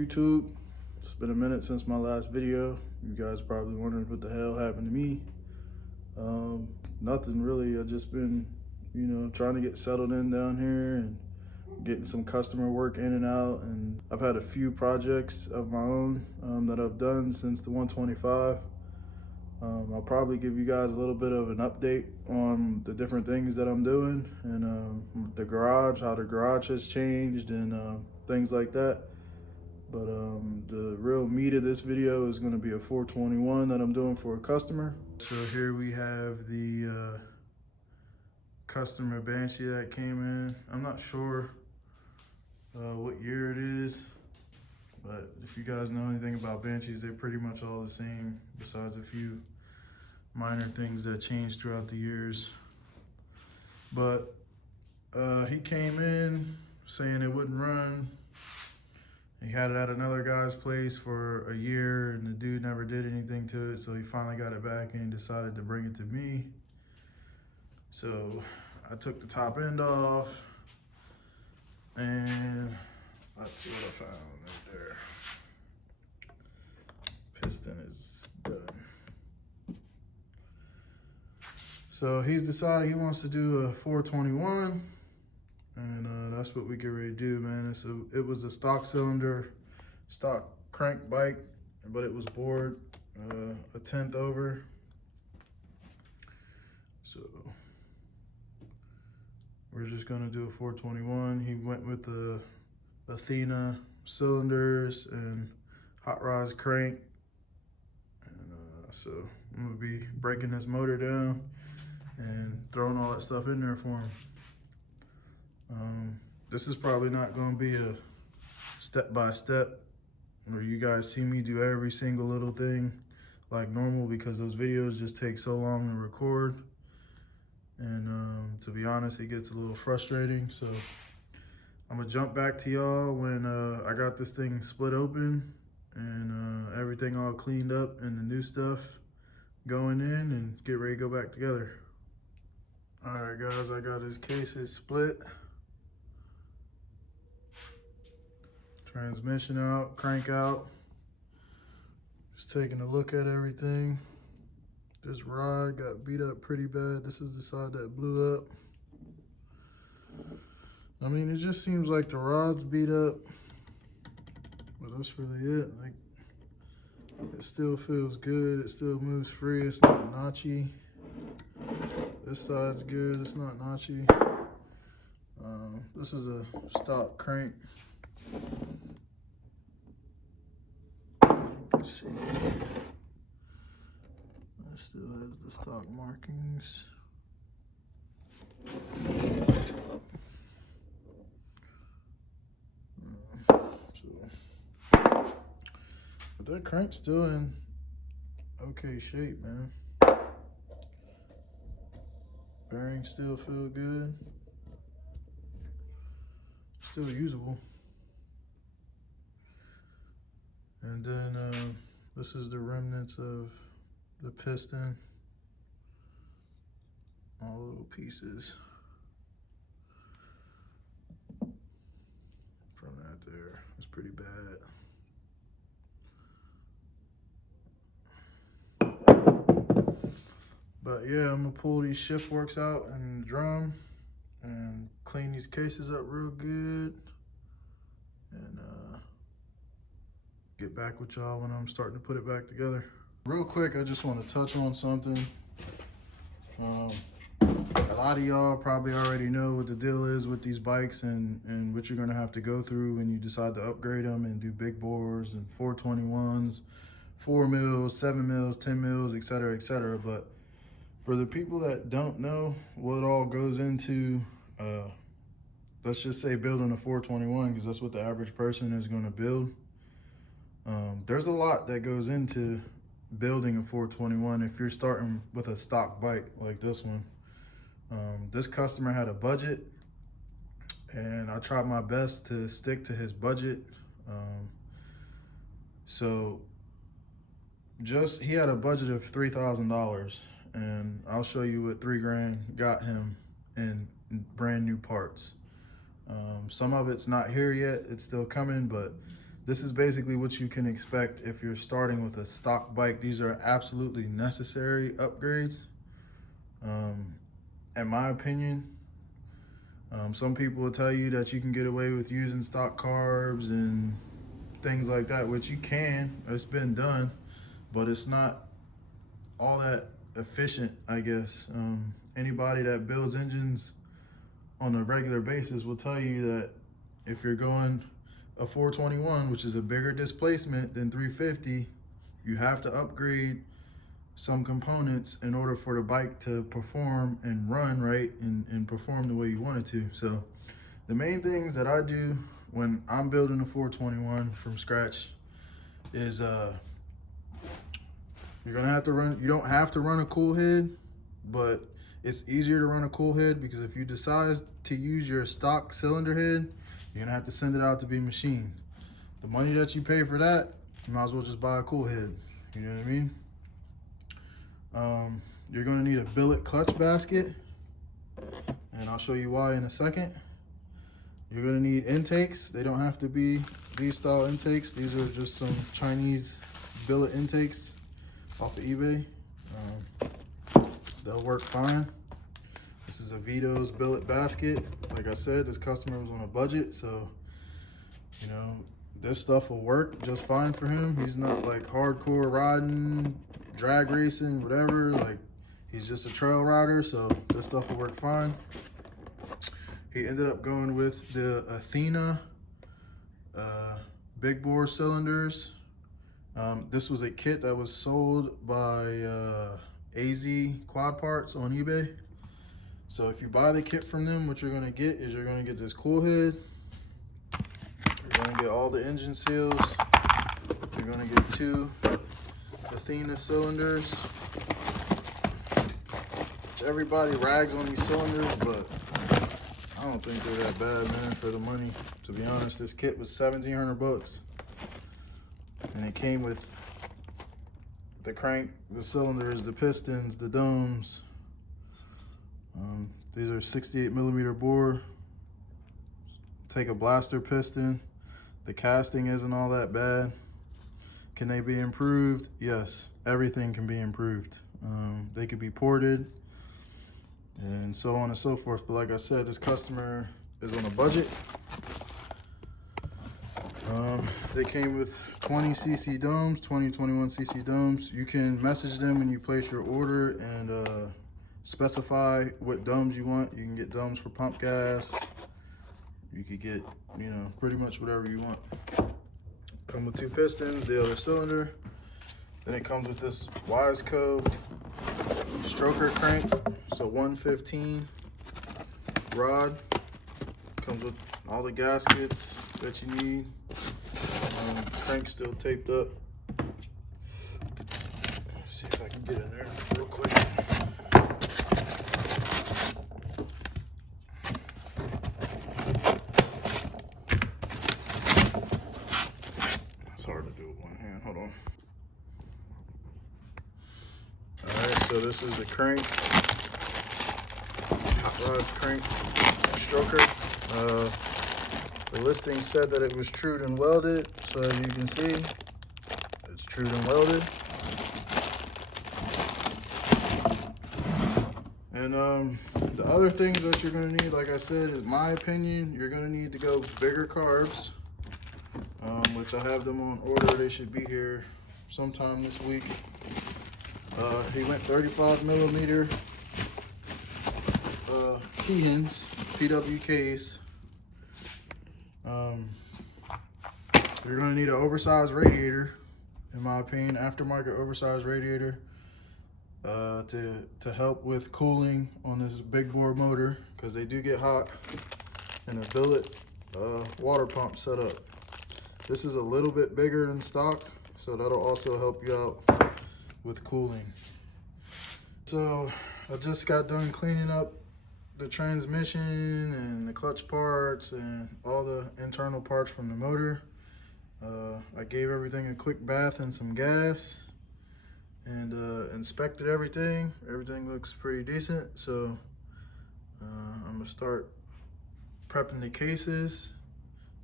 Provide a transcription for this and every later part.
YouTube? It's been a minute since my last video. You guys probably wondering what the hell happened to me. Nothing really. I've just been, trying to get settled in down here and getting some customer work in and out. And I've had a few projects of my own that I've done since the 125. I'll probably give you guys a little bit of an update on the different things that I'm doing and the garage, how the garage has changed and things like that. But the real meat of this video is going to be a 421 that I'm doing for a customer. So here we have the customer Banshee that came in. I'm not sure what year it is, but if you guys know anything about Banshees, they're pretty much all the same, besides a few minor things that changed throughout the years. But he came in saying it wouldn't run. He had it at another guy's place for a year and the dude never did anything to it, so he finally got it back and decided to bring it to me. So I took the top end off and that's what I found right there. Piston is done. So he's decided he wants to do a 421. And that's what we get ready to do, man. It was a stock cylinder, stock crank bike, but it was bored a tenth over. So we're just gonna do a 421. He went with the Athena cylinders and hot rods crank. And so I'm gonna be breaking this motor down and throwing all that stuff in there for him. This is probably not going to be a step-by-step where you guys see me do every single little thing like normal, because those videos just take so long to record. And to be honest, it gets a little frustrating. So I'm going to jump back to y'all when I got this thing split open and everything all cleaned up and the new stuff going in, and get ready to go back together. All right, guys, I got his cases split. Transmission out, crank out. Just taking a look at everything. This rod got beat up pretty bad. This is the side that blew up. I mean, it just seems like the rod's beat up, but that's really it. Like, it still feels good. It still moves free. It's not notchy. This side's good. It's not notchy. This is a stock crank. Let's see. It still has the stock markings. But that crank's still in okay shape, man. Bearings still feel good. Still usable. And then this is the remnants of the piston. All little pieces from that there. It's pretty bad. But yeah, I'm gonna pull these shift works out and the drum and clean these cases up real good, and get back with y'all when I'm starting to put it back together. Real quick, I just want to touch on something. A lot of y'all probably already know what the deal is with these bikes and what you're gonna have to go through when you decide to upgrade them and do big bores and 421s, 4 mils, 7 mils, 10 mils, etc., etc. But for the people that don't know what all goes into, let's just say building a 421, because that's what the average person is going to build. There's a lot that goes into building a 421 if you're starting with a stock bike like this one. This customer had a budget, and I tried my best to stick to his budget. So he had a budget of $3,000. And I'll show you what $3 grand got him in brand new parts. Some of it's not here yet, it's still coming, but this is basically what you can expect if you're starting with a stock bike. These are absolutely necessary upgrades. In my opinion, some people will tell you that you can get away with using stock carbs and things like that, which you can. It's been done, but it's not all that efficient, I guess. Anybody that builds engines on a regular basis will tell you that if you're going a 421, which is a bigger displacement than 350, you have to upgrade some components in order for the bike to perform and run right and perform the way you want it to. So the main things that I do when I'm building a 421 from scratch is you're gonna have to run, you don't have to run a cool head, but it's easier to run a cool head because if you decide to use your stock cylinder head, you're gonna have to send it out to be machined. The money that you pay for that, you might as well just buy a cool head. You know what I mean? You're gonna need a billet clutch basket, and I'll show you why in a second. You're gonna need intakes. They don't have to be these style intakes. These are just some Chinese billet intakes off of eBay. They'll work fine. This is a Vito's billet basket. Like I said, this customer was on a budget, so you know, this stuff will work just fine for him. He's not like hardcore riding, drag racing, whatever. Like, he's just a trail rider, so this stuff will work fine. He ended up going with the Athena big bore cylinders. This was a kit that was sold by AZ Quad Parts on eBay. So if you buy the kit from them, what you're gonna get is you're gonna get this cool head. You're gonna get all the engine seals. You're gonna get 2 Athena cylinders. Which everybody rags on these cylinders, but I don't think they're that bad, man, for the money. To be honest, this kit was 1,700 bucks. And it came with the crank, the cylinders, the pistons, the domes. These are 68 millimeter bore. Take a blaster piston. The casting isn't all that bad. Can they be improved? Yes, everything can be improved. They could be ported and so on and so forth. But like I said, this customer is on a budget. They came with 20cc domes, 21cc domes. You can message them when you place your order and specify what domes you want. You can get domes for pump gas. You could get, you know, pretty much whatever you want. Come with 2 pistons, the other cylinder. Then it comes with this Wiseco stroker crank. So 115 rod. Comes with all the gaskets that you need. Crank still taped up. Let's see if I can get in there real quick. It's hard to do with one hand. Hold on. All right, so this is the crank. Hot Rod's crank stroker. The listing said that it was trued and welded, so as you can see, it's trued and welded. And the other things that you're gonna need, like I said, is my opinion, you're gonna need to go bigger carbs, which I have them on order. They should be here sometime this week. He went 35 millimeter Kehans, PWKs. You're gonna need an oversized radiator, in my opinion, aftermarket oversized radiator, to help with cooling on this big bore motor, because they do get hot, and a billet water pump set up. This is a little bit bigger than stock, so that'll also help you out with cooling. So I just got done cleaning up the transmission and the clutch parts and all the internal parts from the motor. I gave everything a quick bath and some gas and inspected everything. Everything looks pretty decent, so I'm gonna start prepping the cases to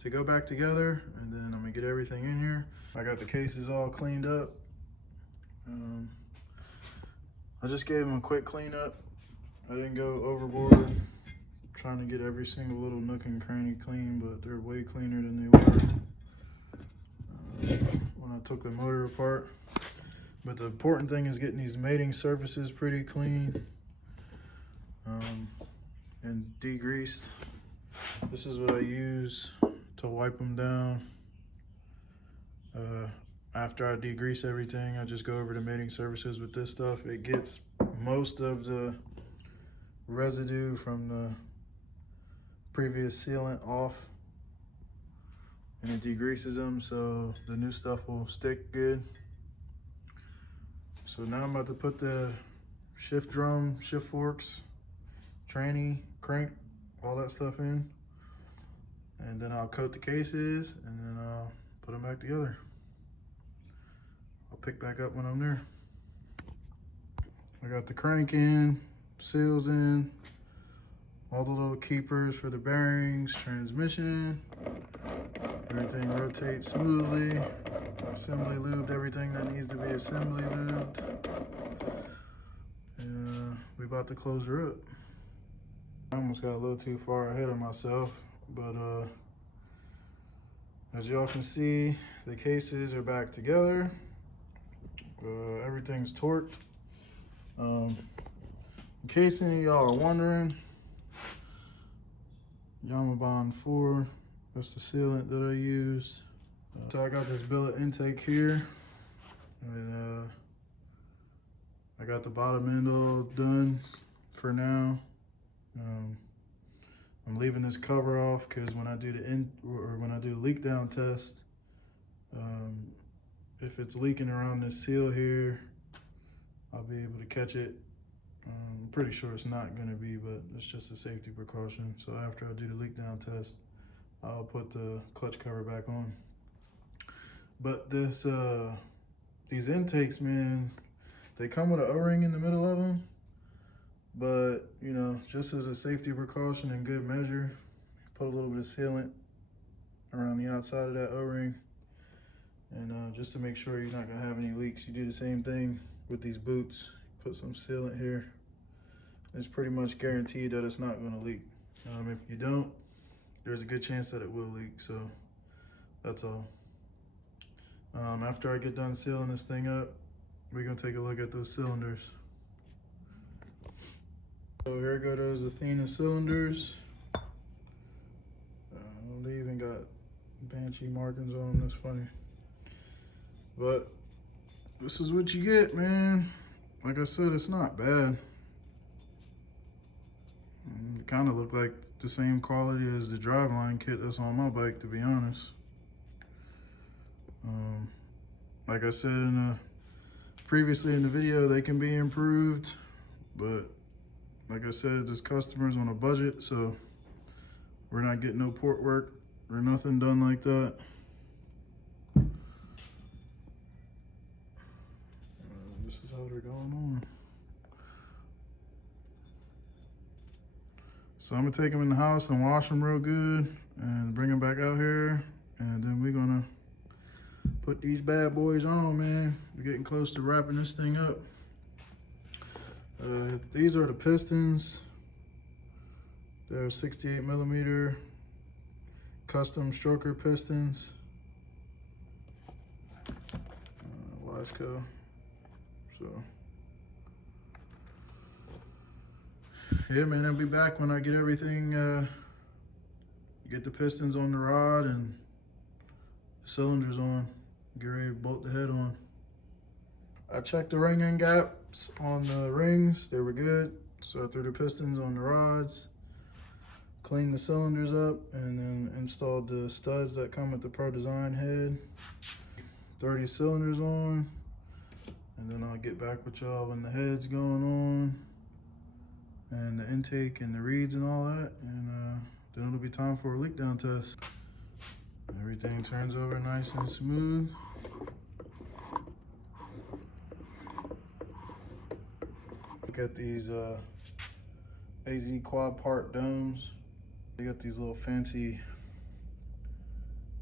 to go back together, and then I'm gonna get everything in here. I got the cases all cleaned up. I just gave them a quick cleanup. I didn't go overboard trying to get every single little nook and cranny clean, but they're way cleaner than they were when I took the motor apart. But the important thing is getting these mating surfaces pretty clean and degreased. This is what I use to wipe them down. After I degrease everything, I just go over the mating surfaces with this stuff. It gets most of the residue from the previous sealant off, and it degreases them so the new stuff will stick good. So now I'm about to put the shift drum, shift forks, tranny, crank, all that stuff in, and then I'll coat the cases, and then I'll put them back together. I'll pick back up when I'm there. I got the crank in, seals in, all the little keepers for the bearings, transmission. Everything rotates smoothly. Assembly lubed everything that needs to be assembly lubed. And we about to close her up. I almost got a little too far ahead of myself, but as y'all can see, the cases are back together. Everything's torqued. In case any of y'all are wondering, Bond 4, that's the sealant that I used. So I got this billet intake here, and I got the bottom end all done for now. I'm leaving this cover off because when I do the leak down test, if it's leaking around this seal here, I'll be able to catch it. I'm pretty sure it's not gonna be, but it's just a safety precaution. So after I do the leak down test, I'll put the clutch cover back on. But these intakes, man, they come with an O-ring in the middle of them. But, you know, just as a safety precaution and good measure, put a little bit of sealant around the outside of that O-ring. And just to make sure you're not gonna have any leaks, you do the same thing with these boots. Put some sealant here. It's pretty much guaranteed that it's not gonna leak. If you don't, there's a good chance that it will leak, so that's all. After I get done sealing this thing up, we're gonna take a look at those cylinders. So here go those Athena cylinders. They even got Banshee markings on them, that's funny. But this is what you get, man. Like I said, it's not bad. It kind of look like the same quality as the driveline kit that's on my bike, to be honest. Like I said previously in the video, they can be improved, but like I said, this customer's on a budget, so we're not getting no port work or nothing done like that. This is how they're going on. So I'm gonna take them in the house and wash them real good and bring them back out here, and then we're gonna put these bad boys on, man. We're getting close to wrapping this thing up. These are the pistons. They're 68mm custom stroker pistons. Wiseco. So yeah, man, I'll be back when I get everything, get the pistons on the rod and the cylinders on, get ready to bolt the head on. I checked the ring end gaps on the rings, they were good. So I threw the pistons on the rods, cleaned the cylinders up, and then installed the studs that come with the Pro Design head. 30 cylinders on, and then I'll get back with y'all when the head's going on, and the intake and the reeds and all that, and then it'll be time for a leak down test. Everything turns over nice and smooth. Look at these AZ quad part domes. They got these little fancy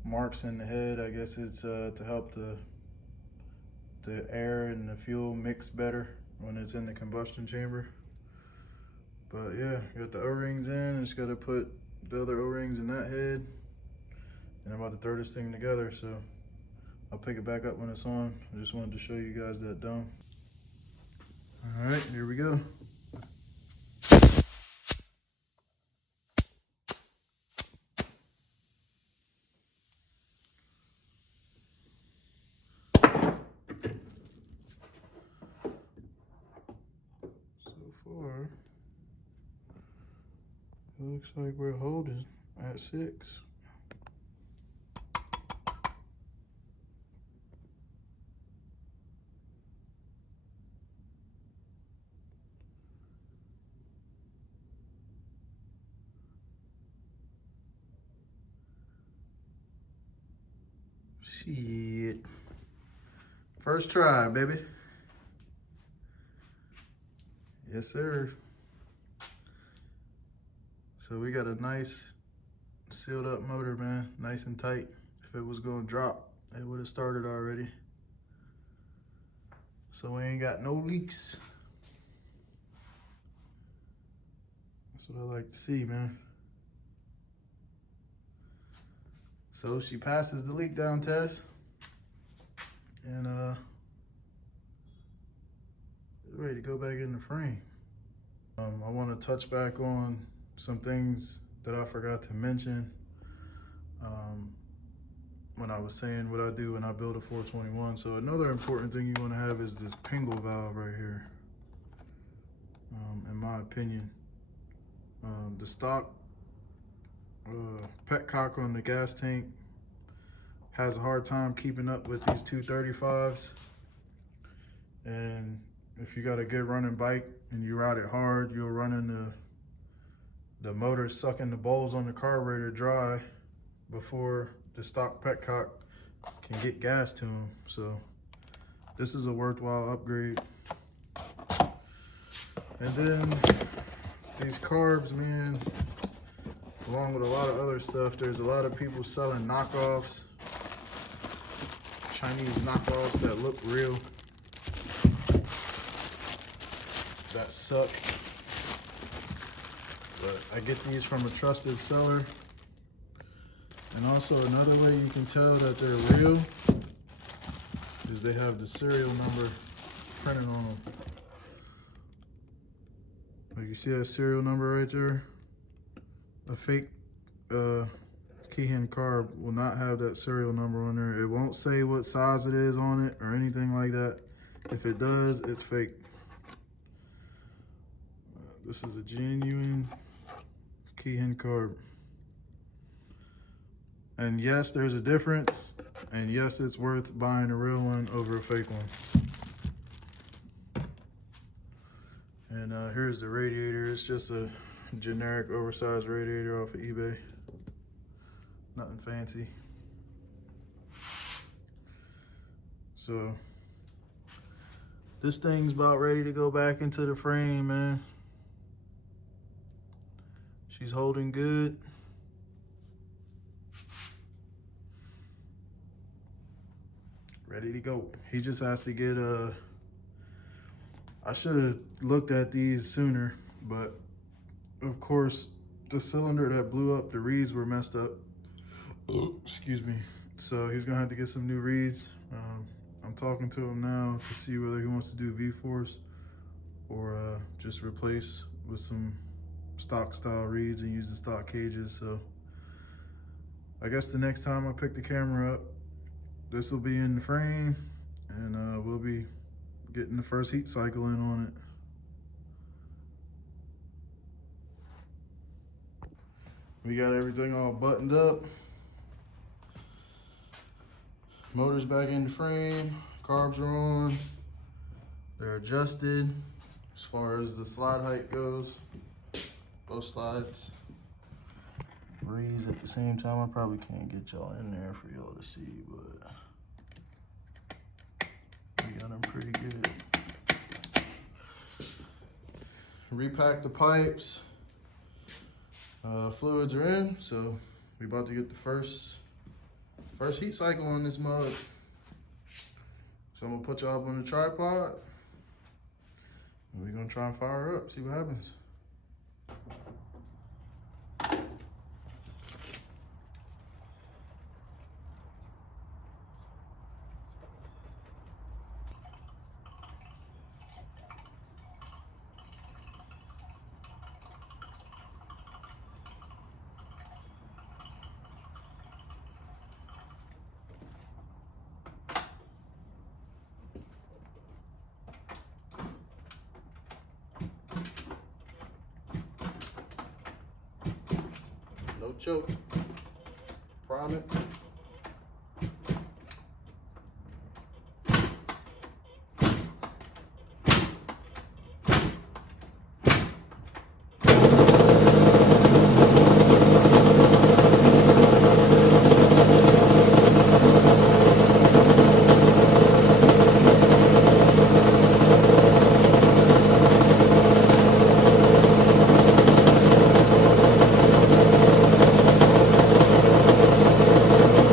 marks in the head. I guess it's to help the air and the fuel mix better when it's in the combustion chamber. But yeah, got the O-rings in. Just got to put the other O-rings in that head. And I'm about to throw this thing together, so I'll pick it back up when it's on. I just wanted to show you guys that dome. All right, here we go. It looks like we're holding at 6. Shit. First try, baby. Yes, sir. So we got a nice sealed up motor, man, nice and tight. If it was gonna drop, it would have started already. So we ain't got no leaks. That's what I like to see, man. So she passes the leak down test, and ready to go back in the frame. I want to touch back on some things that I forgot to mention when I was saying what I do when I build a 421. So another important thing you want to have is this pingle valve right here, in my opinion. The stock petcock on the gas tank has a hard time keeping up with these 235s. And if you got a good running bike and you ride it hard, you'll run into the motor sucking the bowls on the carburetor dry before the stock petcock can get gas to them. So this is a worthwhile upgrade. And then these carbs, man, along with a lot of other stuff, there's a lot of people selling knockoffs, Chinese knockoffs that look real, that suck. But I get these from a trusted seller. And also another way you can tell that they're real is they have the serial number printed on them. Like you see that serial number right there? A fake Keihin carb will not have that serial number on there. It won't say what size it is on it or anything like that. If it does, it's fake. This is a genuine Keihin carb. And yes, there's a difference. And yes, it's worth buying a real one over a fake one. And here's the radiator. It's just a generic oversized radiator off of eBay. Nothing fancy. So this thing's about ready to go back into the frame, man. She's holding good. Ready to go. He just has to get I should have looked at these sooner, but of course the cylinder that blew up, the reeds were messed up. Excuse me. So he's gonna have to get some new reeds. I'm talking to him now to see whether he wants to do V-force or just replace with some stock style reeds and use the stock cages. So I guess the next time I pick the camera up, this will be in the frame, and we'll be getting the first heat cycle in on it. We got everything all buttoned up. Motor's back in the frame, carbs are on. They're adjusted as far as the slide height goes. Both slides breeze at the same time. I probably can't get y'all in there for y'all to see, but we got them pretty good. Repack the pipes. Fluids are in, so we about to get the first First heat cycle on this mug. So I'm gonna put y'all up on the tripod. And we're gonna try and fire her up, see what happens. No choke. Prime it.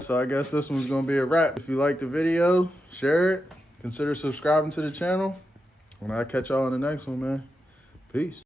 So I guess this one's gonna be a wrap. If you liked the video, share it, consider subscribing to the channel. And I'll catch y'all in the next one, man. Peace.